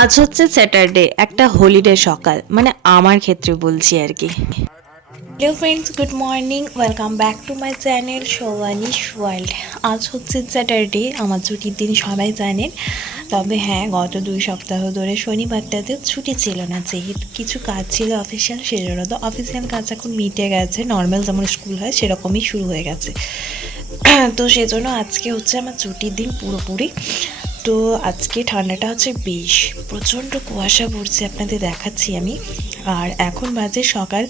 আজ হচ্ছে স্যাটারডে, একটা হলিডে সকাল, মানে আমার ক্ষেত্রে বলছি আর কি। Hello friends, good morning, welcome back to my channel Shovanish world. আজ হচ্ছে স্যাটারডে, আমার ছুটির দিন সবাই জানেন। তবে হ্যাঁ, গত 2 সপ্তাহ ধরে শনিবারটাতে ছুটি ছিল না, যেহেতু কিছু কাজ ছিল অফিসিয়াল, সেজন্য। তো অফিসিয়াল কাজ এখন মিটে গেছে, নর্মাল যেমন স্কুল হয় সেরকমই শুরু হয়ে গেছে। তো সেজন্য আজকে হচ্ছে আমার ছুটির দিন পুরোপুরি। তো আজকে ঠান্ডাটা হচ্ছে বেশ, প্রচণ্ড কুয়াশা পড়ছে, আপনাদের দেখাচ্ছি আমি। আর এখন বাজে সকাল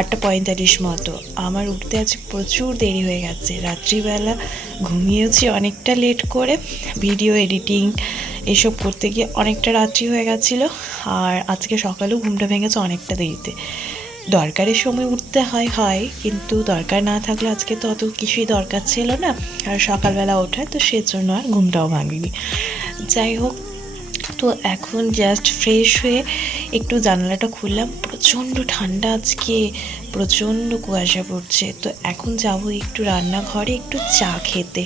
8:45 মতো। আমার উঠতে আজ প্রচুর দেরি হয়ে গেছে, রাত্রিবেলা ঘুমিয়েছি অনেকটা লেট করে, ভিডিও এডিটিং এসব করতে গিয়ে অনেকটা রাত্রি হয়ে গেছিলো। আর আজকে সকালেও ঘুমটা ভেঙেছে অনেকটা দেরিতে। দরকারের সময় উঠতে হয়, কিন্তু দরকার না থাকলে আজকে তো অত কিছুই দরকার ছিল না আর সকালবেলা ওঠায়, তো সেজন্য আর ঘুমটাও ভাঙিনি। যাই হোক, তো এখন জাস্ট ফ্রেশ হয়ে একটু জানালাটা খুললাম, প্রচণ্ড ঠান্ডা আজকে, প্রচণ্ড কুয়াশা পড়ছে। তো এখন যাব একটু রান্নাঘরে একটু চা খেতে।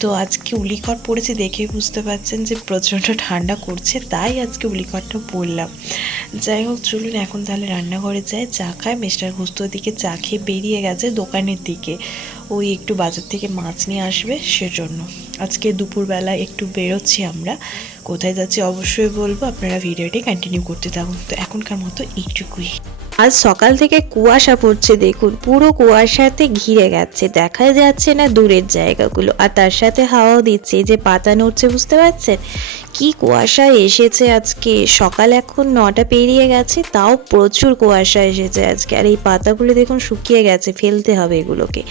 তো আজকে উলিকট পড়েছে, দেখে বুঝতে পারছেন যে প্রচণ্ড ঠান্ডা করছে, তাই আজকে উলিকটটা পরলাম। যাই হোক, চলুন এখন তাহলে রান্নাঘরে যাই, চা খাই। মিস্টার ঘুস্তোর দিকে চা খেয়ে বেরিয়ে গেছে দোকানের দিকে, ওই একটু বাজার থেকে মাছ নিয়ে আসবে সেজন্য। আজকে দুপুরবেলা একটু বেরোচ্ছি আমরা, কোথায় যাচ্ছি অবশ্যই বলবো, আপনারা ভিডিওটি কন্টিনিউ করতে থাকুন। তো এখনকার মতো এইটুকুই। আজ সকাল থেকে কুয়াশা পড়ছে, দেখুন পুরো কুয়াশাতে ঘিরে গেছে, দেখা যাচ্ছে না দূরের জায়গাগুলো, আর তার সাথে হাওয়াও দিচ্ছে, যে পাতা নড়ছে, বুঝতে পারছেন কি কুয়াশা এসেছে আজকে। সকাল এখন 9টা পেরিয়ে গেছে, তাও প্রচুর কুয়াশা এসেছে আজকে। আর এই পাতাগুলো দেখুন শুকিয়ে গেছে, ফেলতে হবে এগুলোকে।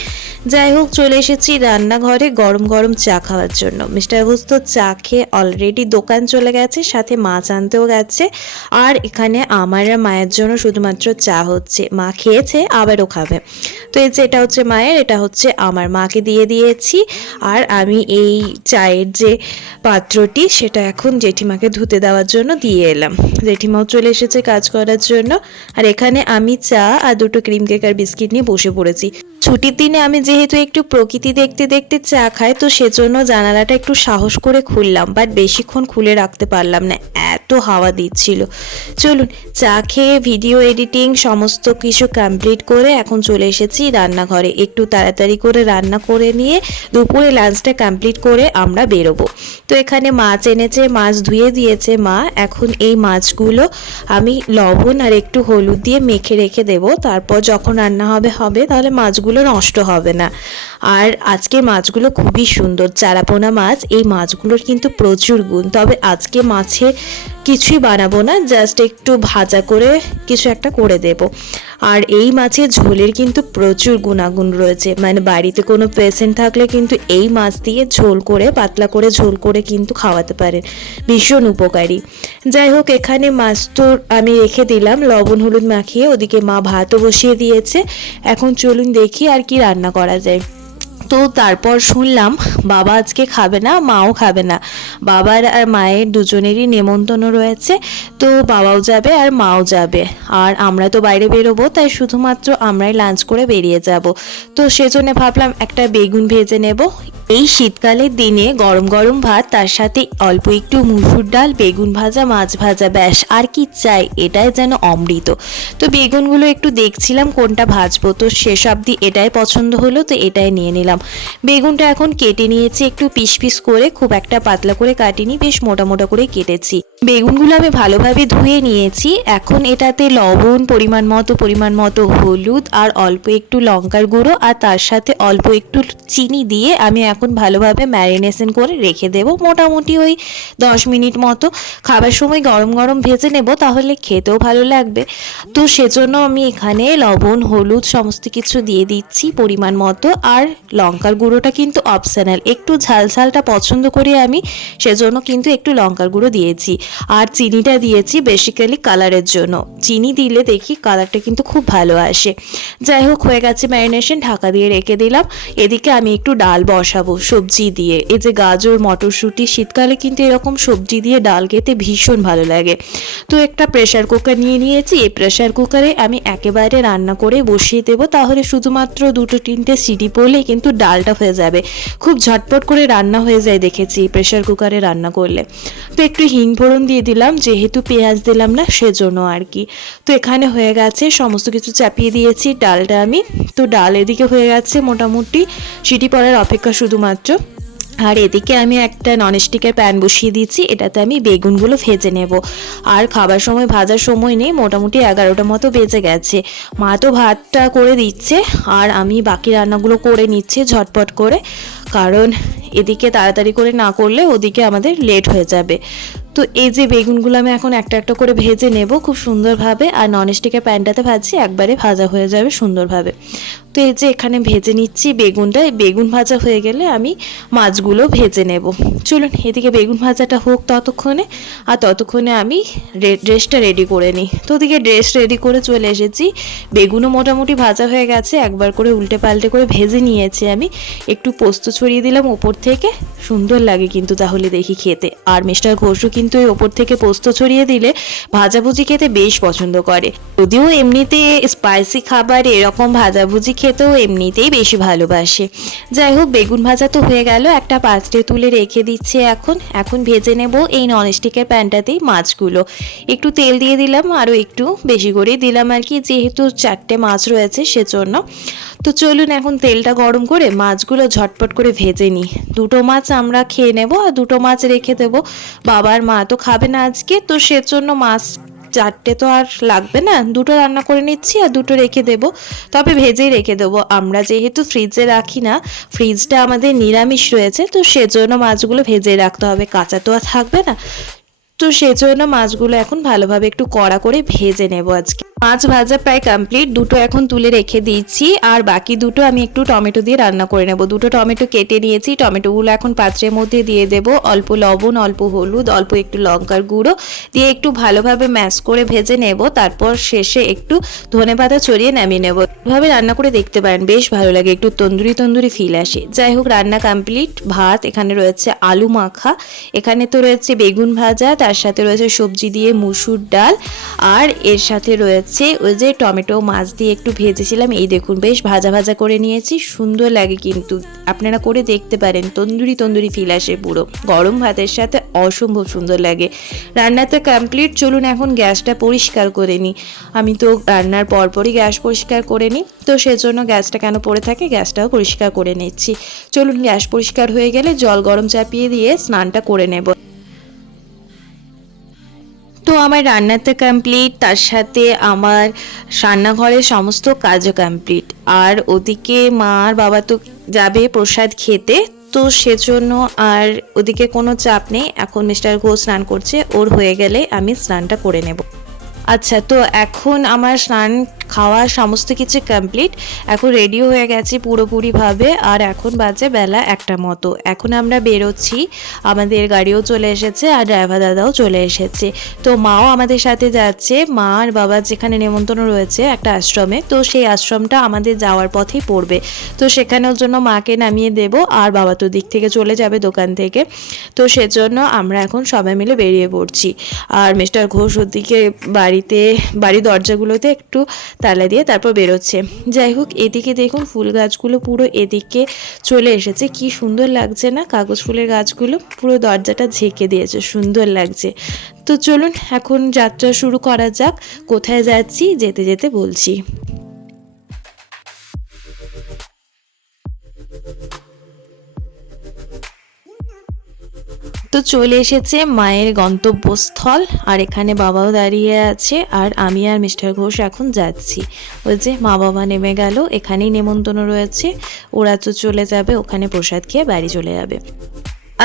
যাই হোক, চলে এসেছি রান্নাঘরে গরম গরম চা খাওয়ার জন্য। মিস্টার ঘোষ তো চা খেয়ে অলরেডি দোকান চলে গেছে, সাথে মাছ আনতেও গেছে। আর এখানে আমার আর মায়ের জন্য শুধুমাত্র চা হচ্ছে, মা খেয়েছে আবারও খাবে। তো এই যে এটা হচ্ছে মায়ের, এটা হচ্ছে আমার, মাকে দিয়ে দিয়েছি। আর আমি এই চায়ের যে পাত্রটি, সেটা এখন জেঠিমাকে ধুতে দেওয়ার জন্য দিয়ে এলাম। জেঠিমাও চলে এসেছে কাজ করার জন্য। আর এখানে আমি চা আর 2টো ক্রিম কেক আর বিস্কিট নিয়ে বসে পড়েছি। ছুটির দিনে আমি যেহেতু একটু প্রকৃতি দেখতে দেখতে চা খাই, তো সেজন্য জানালাটা একটু সাহস করে খুললাম, বাট বেশিক্ষণ খুলে রাখতে পারলাম না, এত হাওয়া দিচ্ছিল। চলুন, চা খেয়ে ভিডিও এডিটিং সমস্ত কিছু কমপ্লিট করে এখন চলে এসেছি রান্নাঘরে, একটু তাড়াতাড়ি করে রান্না করে নিয়ে দুপুরে লাঞ্চটা কমপ্লিট করে আমরা বেরোবো। তো এখানে মাছ এনেছে, মাছ ধুয়ে দিয়েছে মা। এখন এই মাছগুলো আমি লবণ আর একটু হলুদ দিয়ে মেখে রেখে দেবো, তারপর যখন রান্না হবে তাহলে মাছগুলো নষ্ট হবে না। আর আজকের মাছগুলো খুবই সুন্দর, চারাপোনা মাছ। এই মাছগুলোর কিন্তু প্রচুর গুণ। তবে আজকে মাছে কিছুই বানাবো না, জাস্ট একটু ভাজা করে কিছু একটা করে দেব। আর এই মাছের ঝোলের কিন্তু প্রচুর গুণাগুণ রয়েছে, মানে বাড়িতে কোনো পেশেন্ট থাকলে কিন্তু এই মাছ দিয়ে ঝোল করে, পাতলা করে ঝোল করে কিন্তু খাওয়াতে পারেন, ভীষণ উপকারী। যাই হোক, এখানে মাছ তো আমি রেখে দিলাম লবণ হলুদ মাখিয়ে, ওদিকে মা ভাতও বসিয়ে দিয়েছে। এখন চলুন দেখি আর কি রান্না করা যায়। তো তারপর শুনলাম বাবা আজকে খাবে না, মাও খাবে না। বাবার আর মায়ের দুজনেরই নেমন্তন্ন রয়েছে, তো বাবাও যাবে আর মাও যাবে। আর আমরা তো বাইরে বেরোবো, তাই শুধুমাত্র আমরাই লাঞ্চ করে বেরিয়ে যাব। তো সেজন্য ভাবলাম একটা বেগুন ভেজে নেব। এই শীতকালের দিনে গরম গরম ভাত, তার সাথে অল্প একটু মুসুর ডাল, বেগুন ভাজা, মাছ ভাজা, ব্যাস আর কি চাই, এটাই যেন অমৃত। তো বেগুনগুলো একটু দেখছিলাম কোনটা ভাজবো, তো শেষ অবধি এটাই পছন্দ হলো, তো এটাই নিয়ে নিলাম। বেগুনটা এখন কেটে নিয়েছি একটু পিস পিস করে, খুব একটা পাতলা করে কাটিনি, বেশ মোটা মোটা করে কেটেছি। বেগুনগুলো আমি ভালোভাবে ধুয়ে নিয়েছি। এখন এটাতে লবণ পরিমাণ মতো, হলুদ আর অল্প একটু লঙ্কার গুঁড়ো আর তার সাথে অল্প একটু চিনি দিয়ে আমি এখন ভালোভাবে ম্যারিনেশন করে রেখে দেব, মোটামুটি ওই 10 মিনিট মতো। খাবার সময় গরম গরম ভেজে নেব, তাহলে খেতেও ভালো লাগবে। তো সেজন্য আমি এখানে লবণ হলুদ সমস্ত কিছু দিয়ে দিচ্ছি পরিমাণ মতো, আর লঙ্কার গুঁড়োটা কিন্তু অপশনাল, একটু ঝাল ঝালটা পছন্দ করি আমি, সেজন্য কিন্তু একটু লঙ্কার গুঁড়ো দিয়েছি। আর চিনিটা দিয়েছি বেসিক্যালি কালারের জন্য, চিনি দিলে দেখি কালারটা কিন্তু খুব ভালো আসে। যাই হোক, হয়ে গেছে ম্যারিনেশন, ঢাকা দিয়ে রেখে দিলাম। এদিকে আমি একটু ডাল বসাবো সবজি দিয়ে, এই যে গাজর মটরশুঁটি, শীতকালে কিন্তু এরকম সবজি দিয়ে ডাল খেতে ভীষণ ভালো লাগে। তো একটা প্রেশার কুকার নিয়ে নিয়েছি, এই প্রেশার কুকারে আমি একেবারে রান্না করে বসিয়ে দেবো, তাহলে শুধুমাত্র 2-3টে সিটি পড়লেই কিন্তু ডালটা হয়ে যাবে। খুব ঝটপট করে রান্না হয়ে যায় দেখেছি প্রেশার কুকারে রান্না করলে। তো একটু হিং ফোড়ন দিয়ে দিলাম, যেহেতু পেঁয়াজ দিলাম না সেজন্য আর কি। তো এখানে হয়ে গেছে, সমস্ত কিছু চাপিয়ে দিয়েছি ডালটা আমি। তো ডাল এদিকে হয়ে গেছে মোটামুটি, সিটি পড়ার অপেক্ষা শুধুমাত্র। আর এদিকে আমি একটা ননস্টিকের প্যান বসিয়ে দিয়েছি, এটাতে আমি বেগুনগুলো ভেজে নেব। আর খাবার সময় ভাজার সময় নেই, মোটামুটি 11টা মতো বেজে গেছে। মা তো ভাতটা করে দিচ্ছে আর আমি বাকি রান্নাগুলো করে নিচ্ছি ঝটপট করে, কারণ এদিকে তাড়াতাড়ি করে না করলে ওদিকে আমাদের লেট হয়ে যাবে। তো এই যে বেগুনগুলো আমি এখন একটা একটা করে ভেজে নেব খুব সুন্দরভাবে, আর ননস্টিকের প্যানটাতে ভাজছি, একবারে ভাজা হয়ে যাবে সুন্দরভাবে। তো এই যে এখানে ভেজে নিচ্ছি বেগুনটা, বেগুন ভাজা হয়ে গেলে আমি মাছগুলো ভেজে নেব। চলুন এদিকে বেগুন ভাজাটা হোক ততক্ষণে, আর ততক্ষণে আমি ড্রেসটা রেডি করে নিই। তো ওদিকে ড্রেস রেডি করে চলে এসেছি, বেগুনও মোটামুটি ভাজা হয়ে গেছে, একবার করে উল্টে পাল্টে করে ভেজে নিয়েছি আমি। একটু পোস্ত ছড়িয়ে দিলাম ওপর থেকে, সুন্দর লাগে কিন্তু তাহলে দেখি খেতে। আর মিস্টার ঘোষও কিন্তু এই ওপর থেকে পোস্ত ছড়িয়ে দিলে ভাজাভুজি খেতে বেশ পছন্দ করে, যদিও এমনিতে স্পাইসি খাবার এরকম ভাজাভুজি খেতেও এমনিতেই বেশি ভালোবাসে। যাই হোক, বেগুন ভাজা তো হয়ে গেল, একটা পাত্রে তুলে রেখে দিচ্ছে। এখন ভেজে নেব এই ননস্টিকের প্যানটাতেই মাছগুলো। একটু তেল দিয়ে দিলাম, আরও একটু বেশি করে দিলাম আর কি, যেহেতু 4টে মাছ রয়েছে সেজন্য। তো চলুন এখন তেলটা গরম করে মাছগুলো ঝটপট করে ভেজে নিই। 2টো মাছ আমরা খেয়ে নেব, আর 2টো মাছ রেখে দেবো। বাবার মা তো খাবে না আজকে, তো সেজন্য মাছ 4টে তো আর লাগবে না, 2টো রান্না করে নিচ্ছি আর 2টো রেখে দেবো। তবে ভেজেই রেখে দেবো, আমরা যেহেতু ফ্রিজে রাখি না, ফ্রিজটা আমাদের নিরামিষ রয়েছে, তো সেজন্য মাছগুলো ভেজেই রাখতে হবে, কাঁচা তো আর থাকবে না। তো সেজন্য মাছগুলো এখন ভালোভাবে একটু কড়া করে ভেজে নেব আজকে। মাছ ভাজা প্রায় কমপ্লিট, 2টো এখন তুলে রেখে দিচ্ছি, আর বাকি 2টো আমি একটু টমেটো দিয়ে রান্না করে নেব। 2টো টমেটো কেটে নিয়েছি, টমেটোগুলো এখন পাত্রের মধ্যে দিয়ে দেব। অল্প লবণ, অল্প হলুদ, অল্প একটু লঙ্কার গুঁড়ো দিয়ে একটু ভালোভাবে ম্যাশ করে ভেজে নেব। তারপর শেষে একটু ধনেপাতা ছড়িয়ে নামিয়ে নেব। এভাবে রান্না করে দেখতে পারেন, বেশ ভালো লাগে, একটু তন্দুরি তন্দুরি ফিল আসে। যাই হোক, রান্না কমপ্লিট। ভাত, এখানে রয়েছে আলু মাখা, এখানে তো রয়েছে বেগুন ভাজা, তার সাথে রয়েছে সবজি দিয়ে মুসুর ডাল, আর এর সাথে রয়েছে ওই যে টমেটো মাছ দিয়ে একটু ভেজেছিলাম, এই দেখুন বেশ ভাজা ভাজা করে নিয়েছি, সুন্দর লাগে কিন্তু, আপনারা করে দেখতে পারেন, তন্দুরি তন্দুরি ফিল আসে পুরো, গরম ভাতের সাথে অসম্ভব সুন্দর লাগে। রান্নাটা কমপ্লিট, চলুন এখন গ্যাসটা পরিষ্কার করে নিই। আমি তো রান্নার পরপরই গ্যাস পরিষ্কার করে নিই, তো সেজন্য গ্যাসটা কেন পড়ে থাকে, গ্যাসটাও পরিষ্কার করে নিচ্ছি। চলুন গ্যাস পরিষ্কার হয়ে গেলে জল গরম চাপিয়ে দিয়ে স্নানটা করে নেব। তো আমার রান্নাতে কমপ্লিট, তার সাথে আমার রান্নাঘরের সমস্ত কাজও কমপ্লিট। আর ওদিকে মা আর বাবা তো যাবে প্রসাদ খেতে, তো সেজন্য আর ওদিকে কোনো চাপ নেই। এখন মিস্টার ঘোষ স্নান করছে, ওর হয়ে গেলে আমি স্নানটা করে নেব। আচ্ছা, তো এখন আমার স্নান খাওয়া সমস্ত কিছু কমপ্লিট, এখন রেডিও হয়ে গেছি পুরোপুরিভাবে। আর এখন বাজে বেলা 1টা মতো, এখন আমরা বেরোচ্ছি, আমাদের গাড়িও চলে এসেছে আর ড্রাইভার দাদাও চলে এসেছে। তো মাও আমাদের সাথে যাচ্ছে, মা আর বাবার যেখানে নেমন্তন্ন রয়েছে একটা আশ্রমে, তো সেই আশ্রমটা আমাদের যাওয়ার পথেই পড়বে, তো সেখানের জন্য মাকে নামিয়ে দেব। আর বাবা তো দিক থেকে চলে যাবে দোকান থেকে, তো সেজন্য আমরা এখন সবাই মিলে বেরিয়ে পড়ছি। আর মিস্টার ঘোষ ওদিকে বাড়ির দরজাগুলোতে একটু তালা দিয়ে তারপর বেরোচ্ছে। যাই হোক, এদিকে দেখুন ফুল গাছগুলো পুরো এদিকে চলে এসেছে, কি সুন্দর লাগছে না, কাগজ ফুলের গাছগুলো পুরো দরজাটা ঝেঁকে দিয়েছে, সুন্দর লাগছে। তো চলুন এখন যাত্রা শুরু করা যাক, কোথায় যাচ্ছি যেতে যেতে বলছি। তো চলে এসেছে মায়ের গন্তব্যস্থল, আর এখানে বাবাও দাঁড়িয়ে আছে, আর আমি আর মিস্টার ঘোষ এখন যাচ্ছি। ওই যে মা বাবা নেমে গেল, এখানেই নেমন্তন্ন রয়েছে, ওরা তো চলে যাবে ওখানে প্রসাদ খেয়ে বাড়ি চলে যাবে।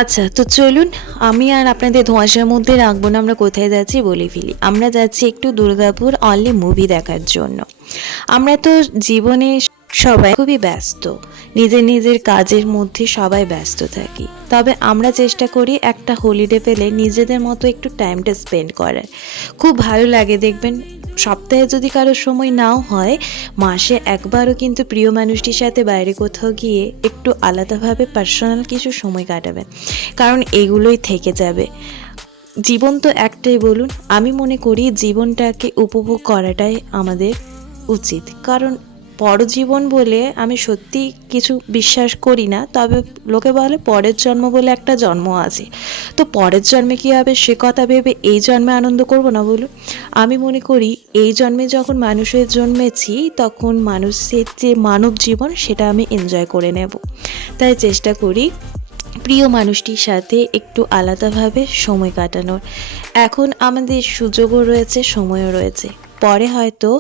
আচ্ছা, তো চলুন আমি আর আপনাদের ধোঁয়াশার মধ্যে রাখবো না, আমরা কোথায় যাচ্ছি বলে ফেলি। আমরা যাচ্ছি একটু দুর্গাপুর অনলি মুভি দেখার জন্য। আমরা তো জীবনে সবাই খুবই ব্যস্ত, নিজের নিজের কাজের মধ্যে সবাই ব্যস্ত থাকি। তবে আমরা চেষ্টা করি একটা হলিডে পেলে নিজেদের মতো একটু টাইমটা স্পেন্ড করার। খুব ভালো লাগে দেখবেন, সপ্তাহে যদি কারোর সময় নাও হয়, মাসে একবারও কিন্তু প্রিয় মানুষটির সাথে বাইরে কোথাও গিয়ে একটু আলাদাভাবে পার্সোনাল কিছু সময় কাটাবেন, কারণ এগুলোই থেকে যাবে। জীবন তো একটাই বলুন, আমি মনে করি জীবনটাকে উপভোগ করাটাই আমাদের উচিত। কারণ পরজীবন বলে আমি সত্যি কিছু বিশ্বাস করি না, তবে লোকে বলে পরের জন্ম বলে একটা জন্ম আছে। তো পরের জন্মে কী হবে সে কথা ভেবে এই জন্মে আনন্দ করব না বলুন? আমি মনে করি এই জন্মে যখন মানুষের জন্মেছি তখন মানুষের যে মানব জীবন সেটা আমি এনজয় করে নেব। তাই চেষ্টা করি প্রিয় মানুষটির সাথে একটু আলাদাভাবে সময় কাটানোর। এখন আমাদের সুযোগও রয়েছে, সময়ও রয়েছে। পরে হয়তো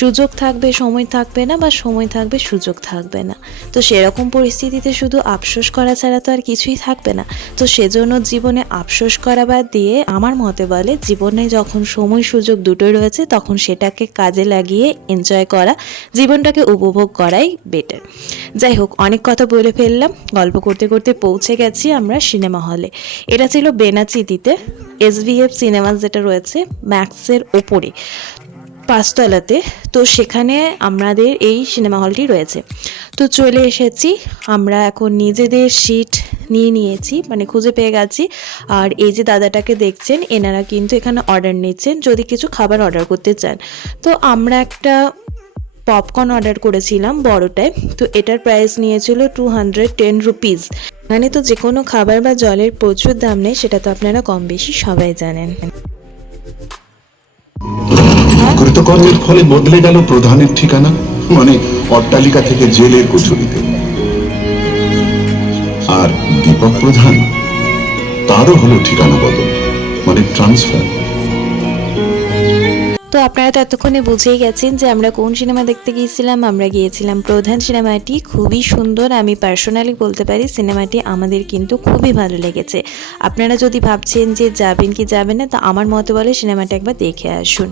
সুযোগ থাকবে, সময় থাকবে না, বা সময় থাকবে, সুযোগ থাকবে না। তো সেরকম পরিস্থিতিতে শুধু আফসোস করা ছাড়া তো আর কিছুই থাকবে না। তো সেজন্য জীবনে আফসোস করা বাদ দিয়ে আমার মতে বলে জীবনে যখন সময় সুযোগ দুটোই রয়েছে তখন সেটাকে কাজে লাগিয়ে এনজয় করা, জীবনটাকে উপভোগ করাই বেটার। যাই হোক, অনেক কথা বলে ফেললাম। গল্প করতে করতে পৌঁছে গেছি আমরা সিনেমা হলে। এটা ছিল বেনাচিতিতে, SVF সিনেমা যেটা রয়েছে ম্যাক্সের ওপরে 5 তলাতে। তো সেখানে আমাদের এই সিনেমা হলটি রয়েছে। তো চলে এসেছি আমরা, এখন নিজেদের সিট নিয়ে নিয়েছি, মানে খুঁজে পেয়ে গেছি। আর এই যে দাদাটাকে দেখছেন, এনারা কিন্তু এখানে অর্ডার নিচ্ছেন যদি কিছু খাবার অর্ডার করতে চান। তো আমরা একটা পপকর্ন অর্ডার করেছিলাম বড়টায়। তো এটার প্রাইস নিয়েছিল 210 রুপিস। এখানে তো যে কোনো খাবার বা জলের প্রচুর দাম নেই, সেটা তো আপনারা কম বেশি সবাই জানেন। কৃতকর্মের ফলে বদলে গেল প্রধানের ঠিকানা, মানে অট্টালিকা থেকে জেলের কুঠুরিতে। আর দীপক প্রধান, তারও হলো ঠিকানা বদল, মানে ট্রান্সফার। তো আপনারা তো এতক্ষণে বুঝেই গেছেন যে আমরা কোন সিনেমা দেখতে গিয়েছিলাম। আমরা গিয়েছিলাম প্রধান সিনেমাটি, খুবই সুন্দর। আমি পার্সোনালি বলতে পারি সিনেমাটি আমাদের কিন্তু খুবই ভালো লেগেছে। আপনারা যদি ভাবছেন যে যাবেন কি যাবেন না, তো আমার মতে বলে সিনেমাটা একবার দেখে আসুন।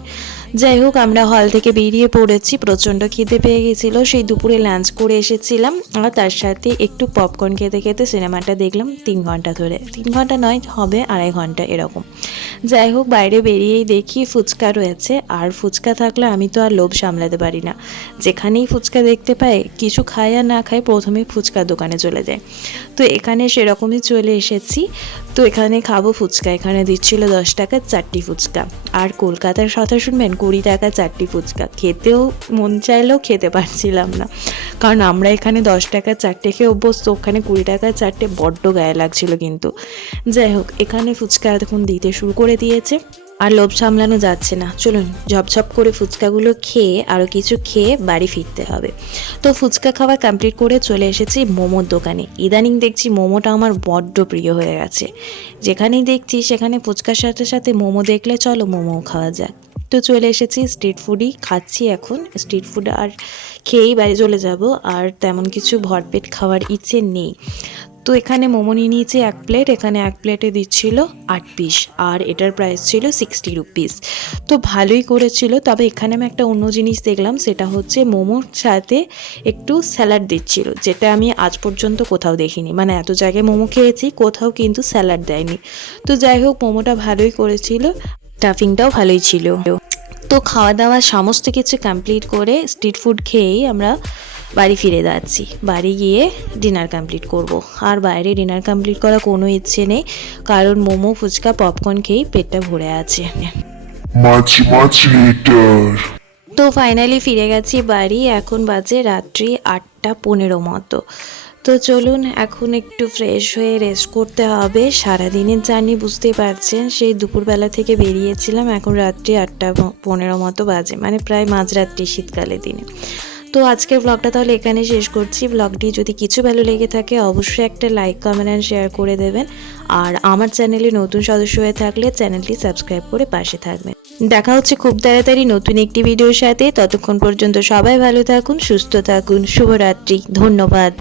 যাই হোক, আমরা হল থেকে বেরিয়ে পড়েছি, প্রচণ্ড খিদে পেয়ে গেছিলো। সেই দুপুরে লাঞ্চ করে এসেছিলাম, আর তার সাথে একটু পপকর্ন খেতে খেতে সিনেমাটা দেখলাম 3 ঘন্টা ধরে। 3 ঘন্টা নয়, হবে 2.5 ঘন্টা এরকম। যাই হোক, বাইরে বেরিয়েই দেখি ফুচকা রয়েছে। আর ফুচকা থাকলে আমি তো আর লোভ সামলাতে পারি না, যেখানেই ফুচকা দেখতে পাই কিছু খাই আর না খাই প্রথমে ফুচকার দোকানে চলে যায়। তো এখানে সেরকমই চলে এসেছি। তো এখানে খাবো ফুচকা। এখানে দিচ্ছিল 10 টাকার 4টি ফুচকা। আর কলকাতার কথা শুনবেন, 20 টাকা 4টি ফুচকা। খেতেও মন চাইলেও খেতে পারছিলাম না, কারণ আমরা এখানে 10 টাকার 4টে খেয়ে অভ্যস্ত, ওখানে 20 টাকার 4টে বড্ড গায়ে লাগছিল কিন্তু। যাই হোক, এখানে ফুচকা এখন দিতে শুরু করে দিয়েছে, আর লোভ সামলানো যাচ্ছে না। চলুন ঝপঝপ করে ফুচকাগুলো খেয়ে আরও কিছু খেয়ে বাড়ি ফিরতে হবে। তো ফুচকা খাওয়া কমপ্লিট করে চলে এসেছি মোমোর দোকানে। ইদানিং দেখছি মোমোটা আমার বড্ড প্রিয় হয়ে গেছে। যেখানেই দেখছি সেখানে ফুচকার সাথে সাথে মোমো দেখলে চলো মোমোও খাওয়া যাক। তো চলে এসেছি, স্ট্রিট ফুডই খাচ্ছি এখন। স্ট্রিট ফুড আর খেয়েই বাড়ি চলে যাব, আর তেমন কিছু ভরপেট খাওয়ার ইচ্ছে নেই। তো এখানে মোমো নিয়ে নিয়েছি 1 প্লেট। এখানে 1 প্লেটে দিচ্ছিল 8 পিস, আর এটার প্রাইস ছিল 60 রুপিস। তো ভালোই করেছিল। তবে এখানে আমি একটা অন্য জিনিস দেখলাম, সেটা হচ্ছে মোমোর সাথে একটু স্যালাড দিচ্ছিল, যেটা আমি আজ পর্যন্ত কোথাও দেখিনি। মানে এত জায়গায় মোমো খেয়েছি, কোথাও কিন্তু স্যালাড দেয়নি। তো যাই হোক, মোমোটা ভালোই করেছিল, স্টাফিংটাও ভালোই ছিল। তো খাওয়া দাওয়া সমস্ত কিছু কমপ্লিট করে স্ট্রিট ফুড খেয়েই আমরা বাড়ি ফিরে যাচ্ছি। বাড়ি গিয়ে ডিনার কমপ্লিট করব। আর বাইরে ডিনার কমপ্লিট করা কোনো ইচ্ছে নেই, কারণ মোমো ফুচকা পপকর্ন খেয়েই পেটটা ভরে আছে। তো ফাইনালি ফিরে গেছি বাড়ি। এখন বাজে রাত্রি 8:15 মতো। তো চলুন এখন একটু ফ্রেশ হয়ে রেস্ট করতে হবে। সারাদিনের জার্নি বুঝতেই পারছেন, সেই দুপুরবেলা থেকে বেরিয়েছিলাম, এখন রাত্রি 8:15 মতো বাজে, মানে প্রায় মাঝরাত্রি শীতকালের দিনে। তো আজকের ব্লগটা তাহলে এখানে শেষ করছি। ব্লগটি যদি কিছু ভালো লেগে থাকে অবশ্যই একটা লাইক, কমেন্ট অ্যান্ড শেয়ার করে দেবেন। আর আমার চ্যানেলে নতুন সদস্য হয়ে থাকলে চ্যানেলটি সাবস্ক্রাইব করে পাশে থাকবেন। দেখা হচ্ছে খুব তাড়াতাড়ি নতুন একটি ভিডিওর সাথে। ততক্ষণ পর্যন্ত সবাই ভালো থাকুন, সুস্থ থাকুন। শুভরাত্রি, ধন্যবাদ।